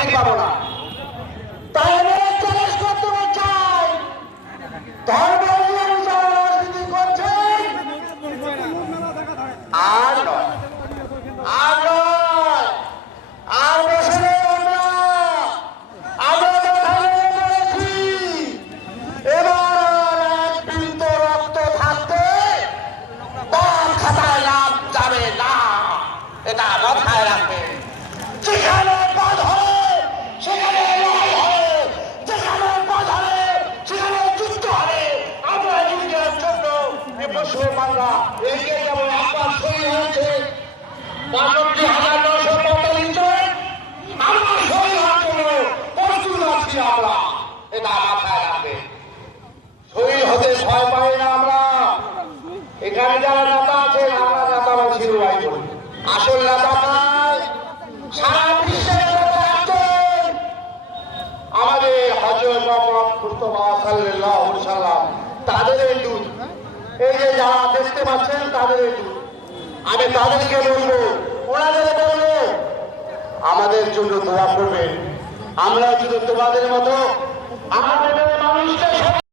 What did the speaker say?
চাকরি পাবো না। তাই আমি চ্যালেঞ্জ করতে চাই, ধর্ম রাজনীতি করছেন আর নয়, আর নয়, আর বসে আমরা বলেছি এবার এক বিন্দু রক্ত থাকতে দল খাতায় নাম যাবে না, এটা মাথায় রাখবে। যেখানে পদ হবে সেখানে লড়াই হবে, যেখানে পদ হবে সেখানে যুদ্ধ হবে। আমরা যুদ্ধের জন্য মুসলমানরা এগিয়ে যাবো। আপনার শহীদ হয়েছে 65,945 জন, আমরা শহীদ হওয়ার জন্য প্রস্তুত আছি। আমরা এটা মাথায় রাখবে। শহীদ হতে ভয় পাই না আমরা। এখানে যারা নেতা আছেন আমরা নেতাবাদ শিরোয়াই করি, আসল নেতা নয়। সারা বিশ্বের নেতা আছেন আমাদের হযরত মুহাম্মদ মুস্তাফা সাল্লাল্লাহু আলাইহি সাল্লাম, তাদের এই দুধ, এই যে যারা দেখতে পাচ্ছেন তাদের এই দুধ। আমি তাদেরকে বলবো, ওনাদের বলবো আমাদের জন্য দোয়া করবেন। আমরা যদি তোমাদের মতো আমাদের মানুষকে